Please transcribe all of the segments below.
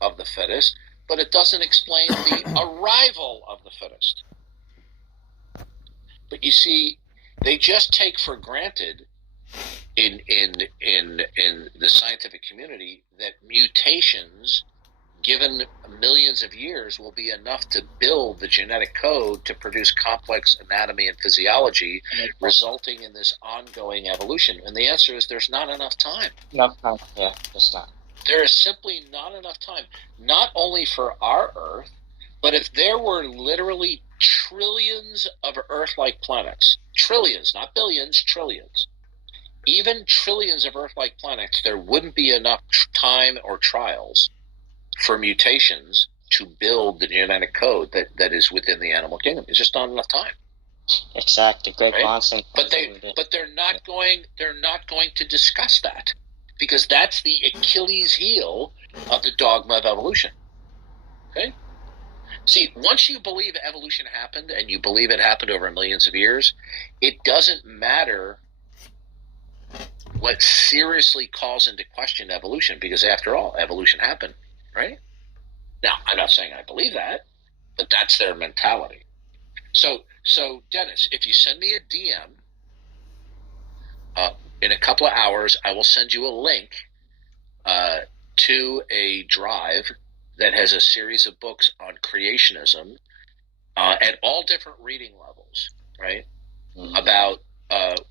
of the fittest, but it doesn't explain the arrival of the fittest. But you see, they just take for granted in the scientific community that mutations given millions of years will be enough to build the genetic code to produce complex anatomy and physiology, resulting in this ongoing evolution. And the answer is there's not enough time. Enough time, yeah, there's not. There is simply not enough time, not only for our Earth, but if there were literally trillions of Earth-like planets, trillions, not billions, trillions, even trillions of Earth-like planets, there wouldn't be enough time or trials for mutations to build the genetic code that is within the animal kingdom. It's just not enough time. Exactly, great balancing. But they're not going to discuss that, because that's the Achilles heel of the dogma of evolution. Okay? See, once you believe evolution happened, and you believe it happened over millions of years, it doesn't matter what seriously calls into question evolution, because after all, evolution happened, right? Now, I'm not saying I believe that, but that's their mentality. So Dennis, if you send me a DM, in a couple of hours, I will send you a link to a drive that has a series of books on creationism at all different reading levels, right? Mm-hmm. About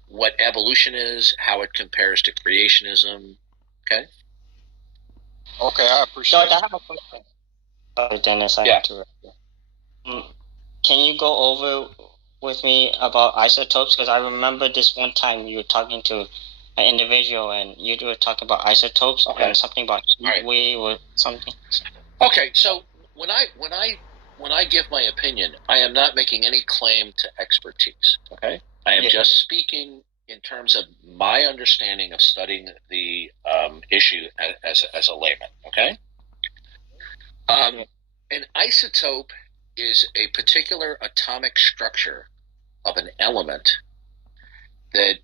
what evolution is, how it compares to creationism. Okay? Okay, I appreciate it. I have a question. Sorry, Dennis, I interrupted you. Can you go over with me about isotopes? Because I remember this one time you were talking to an individual and you were talking about isotopes and something about heat wave or something. Okay, so when I give my opinion, I am not making any claim to expertise. Okay, I am just speaking in terms of my understanding of studying the issue as a layman. Okay, an isotope is a particular atomic structure of an element that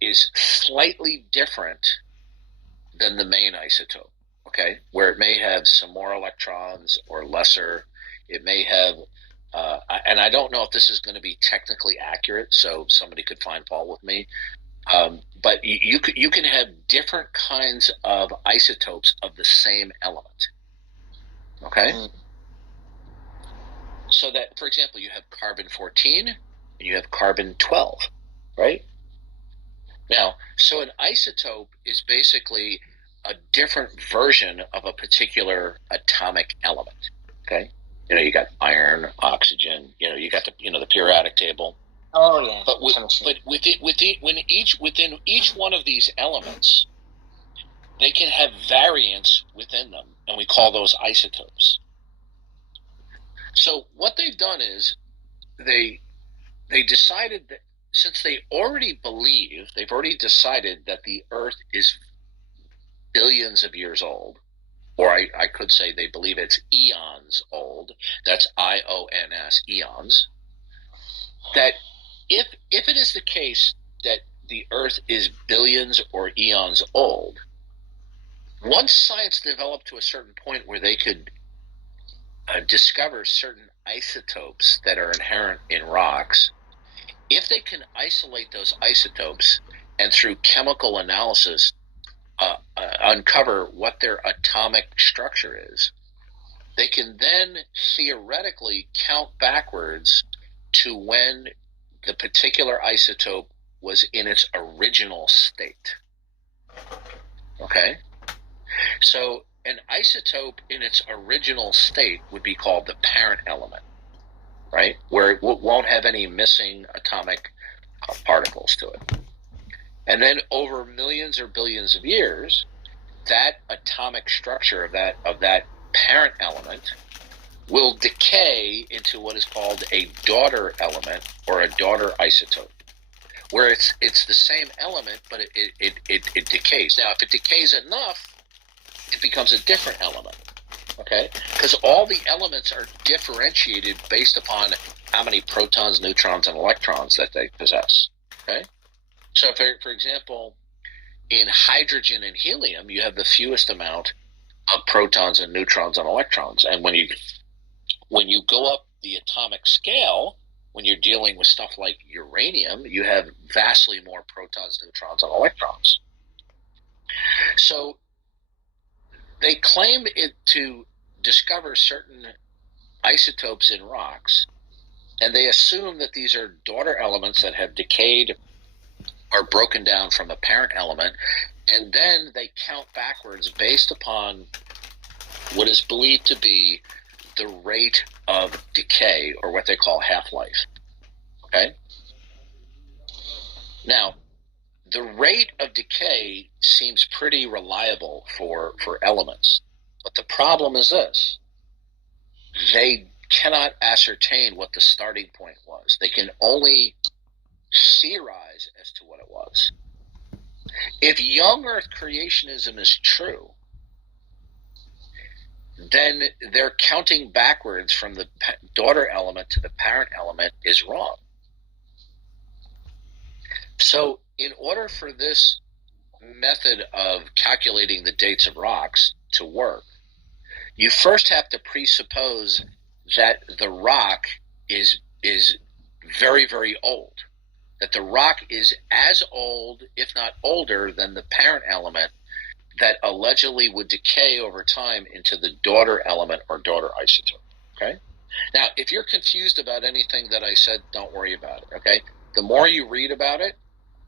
is slightly different than the main isotope. Okay, where it may have some more electrons or lesser. It may have, and I don't know if this is going to be technically accurate, so somebody could find fault with me. But you can have different kinds of isotopes of the same element. Okay, so that, for example, you have carbon-14 and you have carbon-12, right? Now, so an isotope is basically a different version of a particular atomic element. Okay, you got iron, oxygen. You got the periodic table. Oh yeah. But within each one of these elements, they can have variants within them, and we call those isotopes. So what they've done is they decided that since they've already decided that the Earth is billions of years old, or I could say they believe it's eons old. That's IONS, eons. That if it is the case that the Earth is billions or eons old, once science developed to a certain point where they could discover certain isotopes that are inherent in rocks, if they can isolate those isotopes and through chemical analysis uncover what their atomic structure is, they can then theoretically count backwards to when the particular isotope was in its original state. Okay? So an isotope in its original state would be called the parent element, right? Where it won't have any missing atomic particles to it. And then over millions or billions of years, that atomic structure of that parent element will decay into what is called a daughter element or a daughter isotope, where it's the same element, but it decays. Now, if it decays enough, it becomes a different element, okay? Because all the elements are differentiated based upon how many protons, neutrons, and electrons that they possess, okay? So, for example, in hydrogen and helium, you have the fewest amount of protons and neutrons and electrons. And when you go up the atomic scale, when you're dealing with stuff like uranium, you have vastly more protons, neutrons, and electrons. So they claim it to discover certain isotopes in rocks, and they assume that these are daughter elements that have decayed or broken down from the parent element, and then they count backwards based upon what is believed to be the rate of decay, or what they call half-life. Okay? Now, the rate of decay seems pretty reliable for elements, but the problem is this: they cannot ascertain what the starting point was. They can only theorize as to what it was. If young Earth creationism is true, then their counting backwards from the daughter element to the parent element is wrong. So in order for this method of calculating the dates of rocks to work, you first have to presuppose that the rock is very, very old, that the rock is as old, if not older, than the parent element that allegedly would decay over time into the daughter element or daughter isotope. Okay? Now, if you're confused about anything that I said, don't worry about it. Okay? The more you read about it,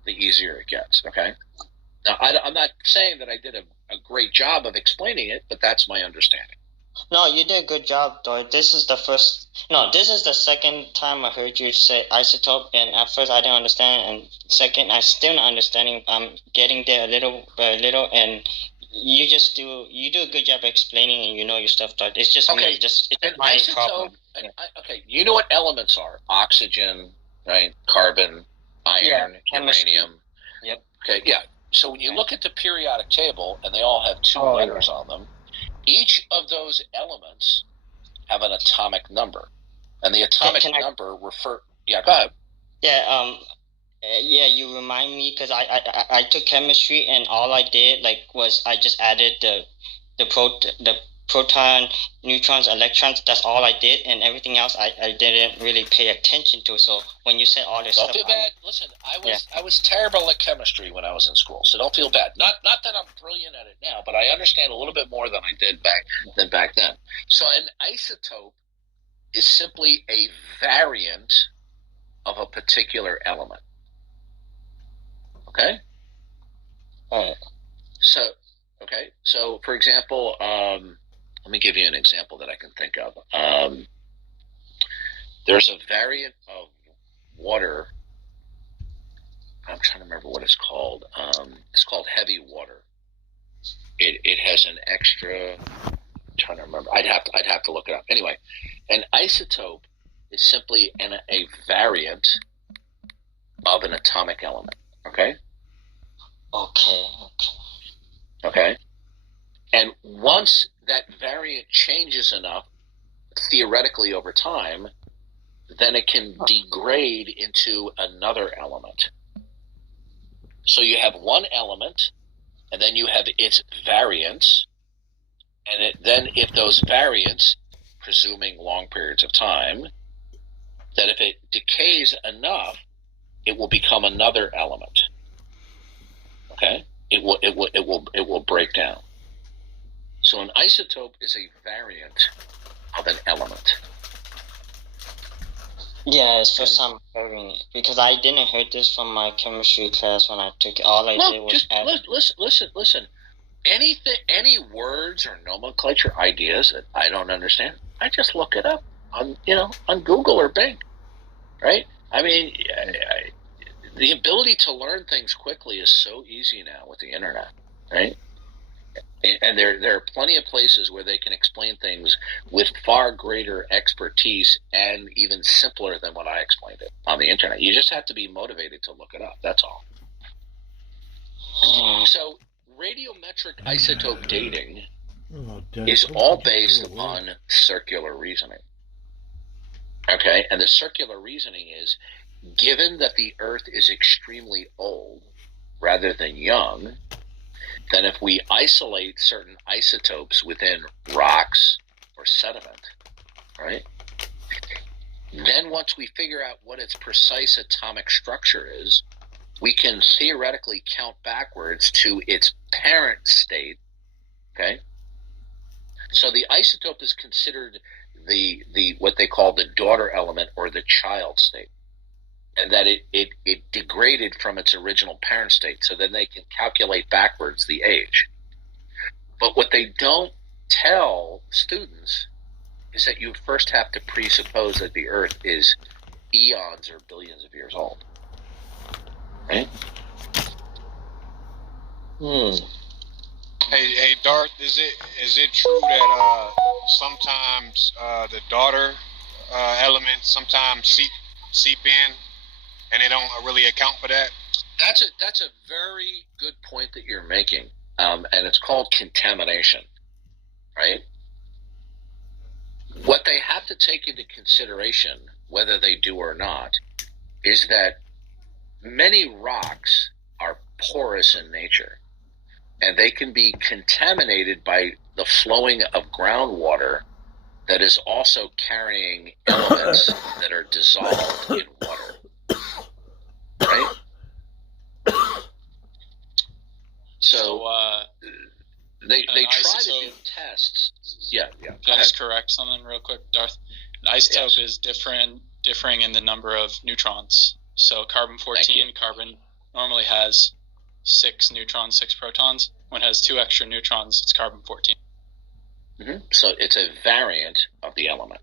the easier it gets. Okay? Now, I'm not saying that I did a great job of explaining it, but that's my understanding. No, you did a good job, though. This is the second time I heard you say isotope, and at first I didn't understand, and second, I still not understanding. I'm getting there a little by little, and you do a good job explaining, and you know your stuff. But it's just okay. Me, it's my isotope, problem. Okay, you know what elements are: oxygen, right? Carbon, iron, uranium. Yep. Okay, yeah. So when you look at the periodic table, and they all have two letters on them, each of those elements have an atomic number, and the atomic number Yeah, go ahead. Yeah, you remind me, because I took chemistry, and all I did was I just added the proton, neutrons, electrons. That's all I did, and everything else I didn't really pay attention to. So when you said all this don't stuff, feel bad. Listen, I was terrible at chemistry when I was in school, so don't feel bad. Not that I'm brilliant at it now, but I understand a little bit more than I did back then. So an isotope is simply a variant of a particular element. Okay? So for example, let me give you an example that I can think of. There's a variant of water. I'm trying to remember what it's called. It's called heavy water. It has an extra. I'm trying to remember. I'd have to look it up. Anyway, an isotope is simply a variant of an atomic element. Okay. Okay. And once that variant changes enough, theoretically over time, then it can degrade into another element. So you have one element, and then you have its variants, and then if those variants, presuming long periods of time, that if it decays enough, it will become another element. Okay? It will break down. So an isotope is a variant of an element. Yeah, it's first time hearing it, because I didn't hear this from my chemistry class when I took it. All I did was listen. Any words or nomenclature ideas that I don't understand, I just look it up on Google or Bing, right? I mean, the ability to learn things quickly is so easy now with the internet, right? And there are plenty of places where they can explain things with far greater expertise and even simpler than what I explained it on the internet. You just have to be motivated to look it up. That's all. So radiometric isotope dating is all based upon circular reasoning. Okay? And the circular reasoning is, given that the Earth is extremely old rather than young, than if we isolate certain isotopes within rocks or sediment, right? Then once we figure out what its precise atomic structure is, we can theoretically count backwards to its parent state, okay? So the isotope is considered the what they call the daughter element or the child state, and that it degraded from its original parent state. So then they can calculate backwards the age. But what they don't tell students is that you first have to presuppose that the Earth is eons or billions of years old. Right? Hey, Darth, is it true that sometimes the daughter elements sometimes seep in, and they don't really account for that? That's a very good point that you're making, and it's called contamination, right? What they have to take into consideration, whether they do or not, is that many rocks are porous in nature, and they can be contaminated by the flowing of groundwater that is also carrying elements that are dissolved in water. Right? So they try to do tests. Yeah. Can I just correct something real quick, Darth? An isotope is differing in the number of neutrons. So carbon-14, carbon normally has 6 neutrons, 6 protons. When it has 2 extra neutrons, it's carbon-14. Mm-hmm. So it's a variant of the element.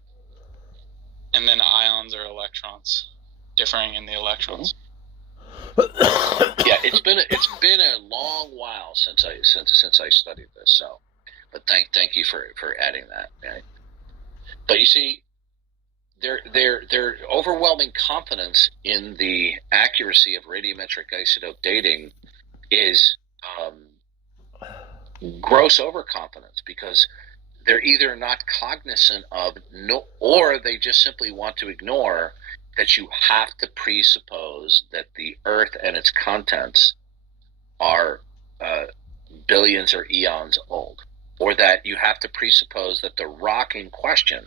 And then ions are electrons, differing in the electrons. Mm-hmm. Yeah, it's been a long while since I studied this. So, but thank you for adding that. Right? But you see, their overwhelming confidence in the accuracy of radiometric isotope dating is gross overconfidence, because they're either not cognizant of or they just simply want to ignore that you have to presuppose that the Earth and its contents are billions or eons old, or that you have to presuppose that the rock in question,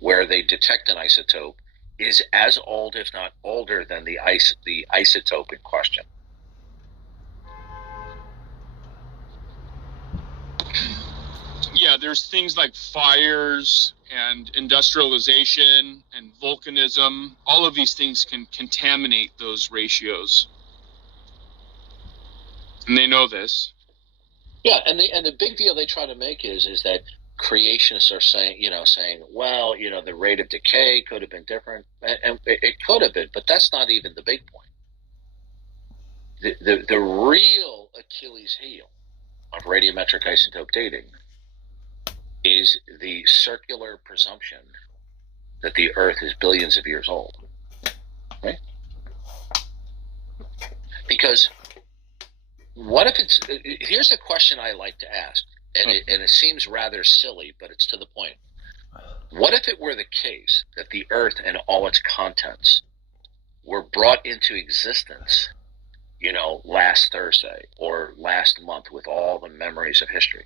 where they detect an isotope, is as old, if not older, than the isotope in question. Yeah, there's things like fires and industrialization and volcanism. All of these things can contaminate those ratios, and they know this. Yeah, and the big deal they try to make is that creationists are saying, well, the rate of decay could have been different, and it could have been, but that's not even the big point. The real Achilles heel of radiometric isotope dating is the circular presumption that the Earth is billions of years old. Right? Because what if it's... Here's a question I like to ask, and it seems rather silly, but it's to the point. What if it were the case that the Earth and all its contents were brought into existence, last Thursday or last month with all the memories of history?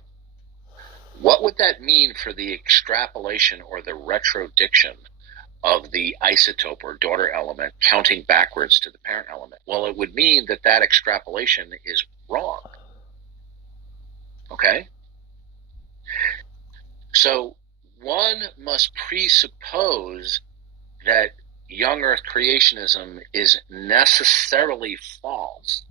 What would that mean for the extrapolation or the retrodiction of the isotope or daughter element counting backwards to the parent element? Well, it would mean that extrapolation is wrong. Okay? So one must presuppose that young Earth creationism is necessarily false.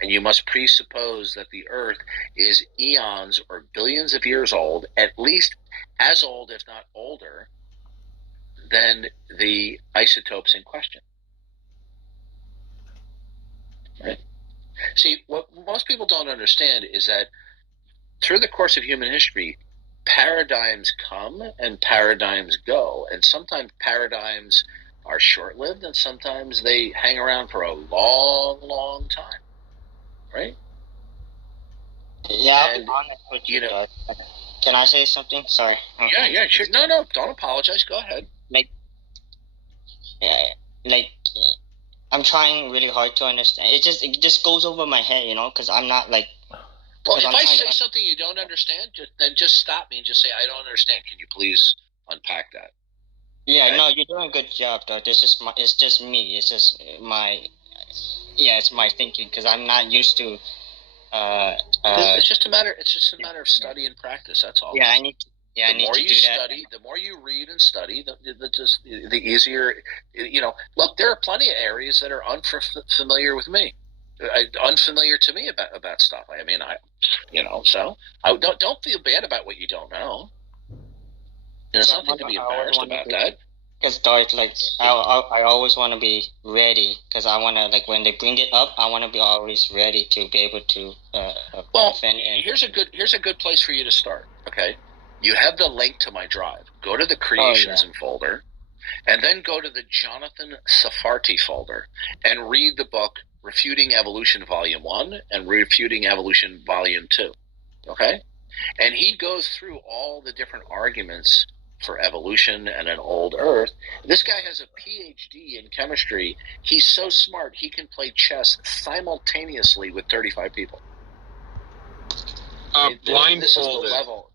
And you must presuppose that the Earth is eons or billions of years old, at least as old, if not older, than the isotopes in question. Right? See, what most people don't understand is that through the course of human history, paradigms come and paradigms go. And sometimes paradigms are short-lived, and sometimes they hang around for a long, long time. Right? Yeah, I'll be honest with you, Doug. Can I say something? Sorry. Yeah, sure. No, don't apologize. Go ahead. I'm trying really hard to understand. It just goes over my head, because I'm not Well, if I say something you don't understand, then just stop me and just say, I don't understand. Can you please unpack that? Yeah, okay? No, you're doing a good job, though. It's just me. It's just it's my thinking, because I'm not used to. It's just a matter of study and practice. That's all. Yeah, I need to. Yeah, I need to do that. The more you read and study, the easier. Look, there are plenty of areas that are unfamiliar with me, unfamiliar to me about stuff. I mean, so I don't feel bad about what you don't know. There's nothing to be embarrassed about that. Because Darth, I always want to be ready, because I want to, when they bring it up, I want to be always ready to be able to. Here's a good place for you to start. Okay. You have the link to my drive. Go to the Creationism folder, and then go to the Jonathan Sarfati folder and read the book Refuting Evolution Volume 1 and Refuting Evolution Volume 2. Okay? And he goes through all the different arguments for evolution and an old Earth. This guy has a PhD in chemistry. He's so smart, he can play chess simultaneously with 35 people. Blindfolded. This is the level.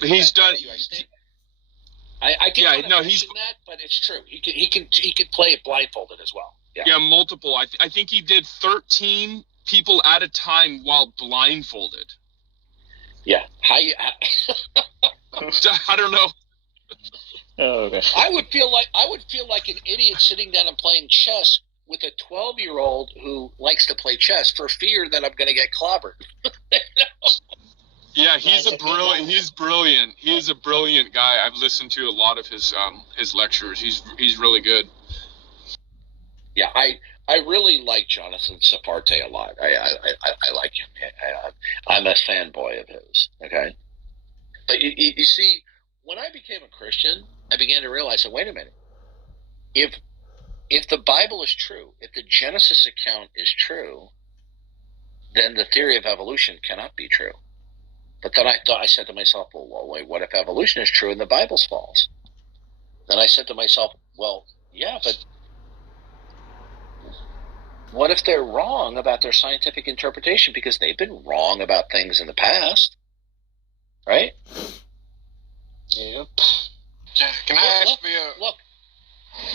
He's done. I can't imagine that, but it's true. He can play it blindfolded as well. Yeah, multiple. I think he did 13 people at a time while blindfolded. Yeah. I don't know. Oh, okay. I would feel like an idiot sitting down and playing chess with a 12-year-old who likes to play chess for fear that I'm going to get clobbered. Yeah, he's brilliant. He is a brilliant guy. I've listened to a lot of his lectures. He's really good. Yeah, I really like Jonathan Sarfati a lot. I like him. I'm a fanboy of his. Okay, but you see, when I became a Christian, I began to realize that, wait a minute, if the Bible is true, if the Genesis account is true, then the theory of evolution cannot be true. But then I said to myself, well, wait, what if evolution is true and the Bible's false? Then I said to myself, well, yeah, but what if they're wrong about their scientific interpretation, because they've been wrong about things in the past, right? Yep. Can I ask you? Look,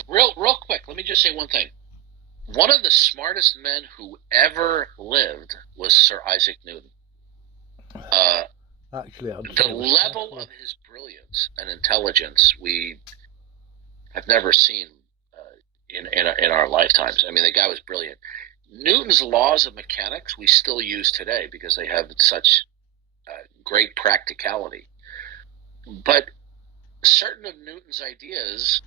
real quick, let me just say one thing. One of the smartest men who ever lived was Sir Isaac Newton. Actually, the level of his brilliance and intelligence we have never seen in our lifetimes. I mean, the guy was brilliant. Newton's laws of mechanics we still use today because they have such great practicality. But certain of Newton's ideas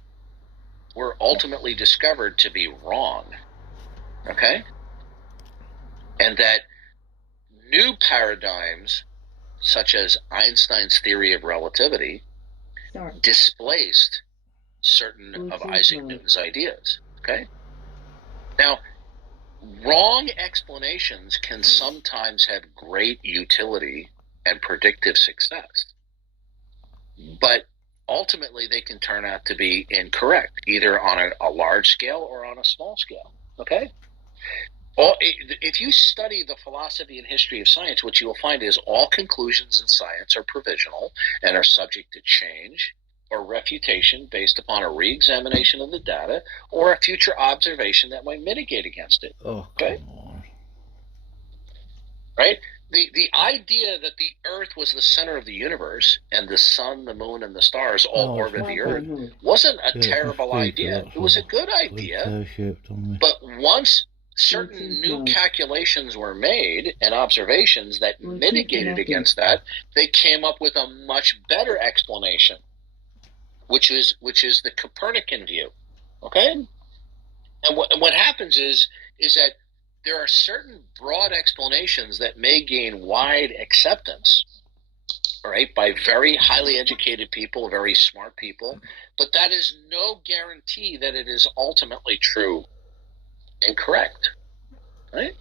were ultimately discovered to be wrong. Okay? And that new paradigms, such as Einstein's theory of relativity, displaced certain of Isaac Newton's ideas. Okay? Now, wrong explanations can sometimes have great utility and predictive success, but ultimately they can turn out to be incorrect, either on a large scale or on a small scale. Okay? If you study the philosophy and history of science, what you will find is all conclusions in science are provisional and are subject to change or refutation based upon a re-examination of the data or a future observation that might mitigate against it. Oh, okay? Come on. Right? The idea that the Earth was the center of the universe and the sun, the moon, and the stars all orbit the Earth wasn't a terrible idea. It was a good idea. But once certain new calculations were made and observations that mitigated against that, they came up with a much better explanation, which is the Copernican view. Okay? And what happens is that there are certain broad explanations that may gain wide acceptance, right, by very highly educated people, very smart people, but that is no guarantee that it is ultimately true and correct, right?